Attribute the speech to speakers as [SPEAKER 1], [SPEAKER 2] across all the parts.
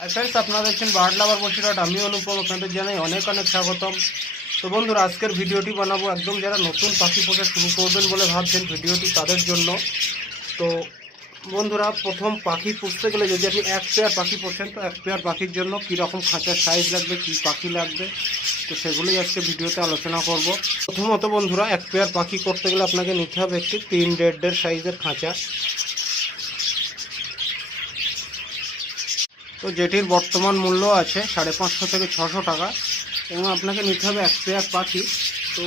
[SPEAKER 1] আর friends আপনারা দেখছেন bird লাভার বসিরহাট আমি অনুপম আপনাদের জানাই অনেক অনেক স্বাগতম। তো বন্ধুরা, আজকের ভিডিওটি বানাবো একদম যারা নতুন পাখি পোষা শুরু করবেন বলে ভাবছেন ভিডিওটি তাদের জন্য। তো বন্ধুরা, প্রথম পাখি পুষতে গেলে যদি আপনি এক পেয়ার পাখি পোষেন, তো এক পেয়ার পাখির জন্য কীরকম খাঁচার সাইজ লাগবে, কী পাখি লাগবে, তো সেগুলোই আজকে ভিডিওতে আলোচনা করব। প্রথমত বন্ধুরা, এক পেয়ার পাখি করতে গেলে আপনাকে নিতে হবে একটি তিন দেড় সাইজের খাঁচা। তো যেটির বর্তমান মূল্য আছে সাড়ে পাঁচশো থেকে ছশো টাকা এবং আপনাকে নিতে হবে এক পেয়ার পাখি। তো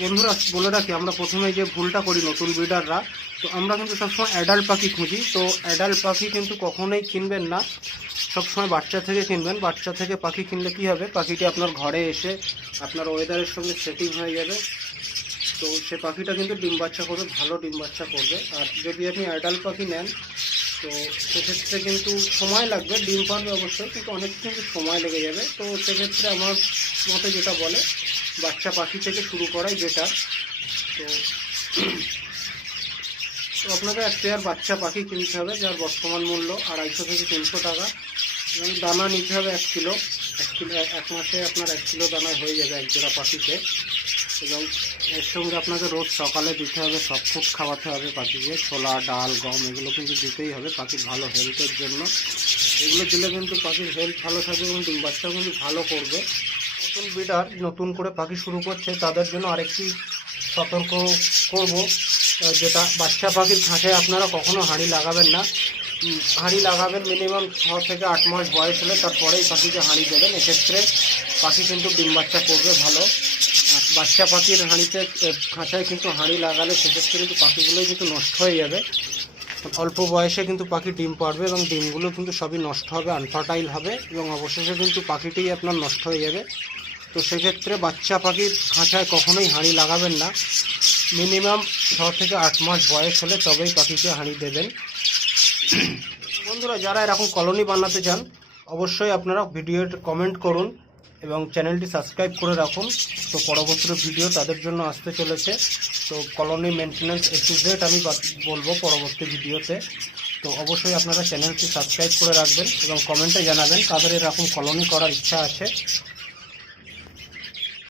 [SPEAKER 1] বন্ধুরা, বলে রাখি, আমরা প্রথমে যে ভুলটা করি নতুন ব্রিডাররা, তো আমরা কিন্তু সবসময় অ্যাডাল্ট পাখি খুঁজি। তো অ্যাডাল্ট পাখি কিন্তু কখনোই কিনবেন না। সবসময় বাচ্চা থেকে কিনবেন। বাচ্চা থেকে পাখি কিনলে কি হবে? পাখিটি আপনার ঘরে এসে আপনার ওয়েদারের সঙ্গে সেটিং হয়ে যাবে। তো সে পাখিটা কিন্তু ডিম বাচ্চা করবে, ভালো ডিম বাচ্চা করবে। আর যদি আপনি অ্যাডাল্ট পাখি নেন তো সেক্ষেত্রে কিন্তু সময় লাগবে, ডিম পারবে অবশ্যই, কিন্তু অনেক কিন্তু সময় লেগে যাবে। তো সেক্ষেত্রে আমার মতে যেটা বলে, বাচ্চা পাখি থেকে শুরু করাই বেটার তো আপনাকে এক পেয়ার বাচ্চা পাখি কিনতে হবে, যার বর্তমান মূল্য আড়াইশো থেকে তিনশো টাকা। এবং দানা নিতে হবে এক কিলো। এক কিলো, এক মাসে আপনার এক কিলো দানা হয়ে যাবে এক জোড়া পাখিতে। এবং এর সঙ্গে আপনাকে রোজ সকালে দিতে হবে সব ফুড খাওয়াতে হবে পাখিকে। ছোলা, ডাল, গম, এগুলো কিন্তু দিতেই হবে পাখির ভালো হেলথের জন্য। এগুলো দিলে কিন্তু পাখির হেলথ ভালো থাকবে এবং ডিম বাচ্চাও কিন্তু ভালো করবে। নতুন ব্রিডার নতুন করে পাখি শুরু করছে, তাদের জন্য আরেকটি সতর্ক করব যেটা বাচ্চা পাখির খাঁচায় আপনারা কখনো হাঁড়ি লাগাবেন না। হাঁড়ি লাগাবেন মিনিমাম ছ থেকে আট মাস বয়স হলে তারপরেই পাখিকে হাঁড়ি দেবেন। এক্ষেত্রে পাখি কিন্তু ডিম বাচ্চা করবে ভালো। বাচ্চা পাখির হাঁড়িতে খাঁচায় কিন্তু হাঁড়ি লাগালে সেক্ষেত্রে কিন্তু পাখিগুলোই কিন্তু নষ্ট হয়ে যাবে। অল্প বয়সে কিন্তু পাখি ডিম পারবে এবং ডিমগুলো কিন্তু সবই নষ্ট হবে আনফার্টাইল হবে এবং অবশেষে কিন্তু পাখিটিই আপনার নষ্ট হয়ে যাবে। তো সেক্ষেত্রে বাচ্চা পাখির খাঁচায় কখনোই হাঁড়ি লাগাবেন না। মিনিমাম ছ থেকে আট মাস বয়স হলে তবেই পাখিকে হাঁড়ি দেবেন। বন্ধুরা, যারা এরকম কলোনি বানাতে চান, অবশ্যই আপনারা ভিডিওতে কমেন্ট করুন। এবং চ্যানেলটি সাবস্ক্রাইব করে রাখুন। তো পরবর্তী ভিডিও তাদের জন্য আসতে চলেছে। তো কলোনি মেনটেন্যান্স এ আমি বলব পরবর্তী ভিডিওতে। তো অবশ্যই আপনারা চ্যানেলটি সাবস্ক্রাইব করে রাখবেন এবং কমেন্টে জানাবেন কাদের এরকম কলোনি করার ইচ্ছা আছে।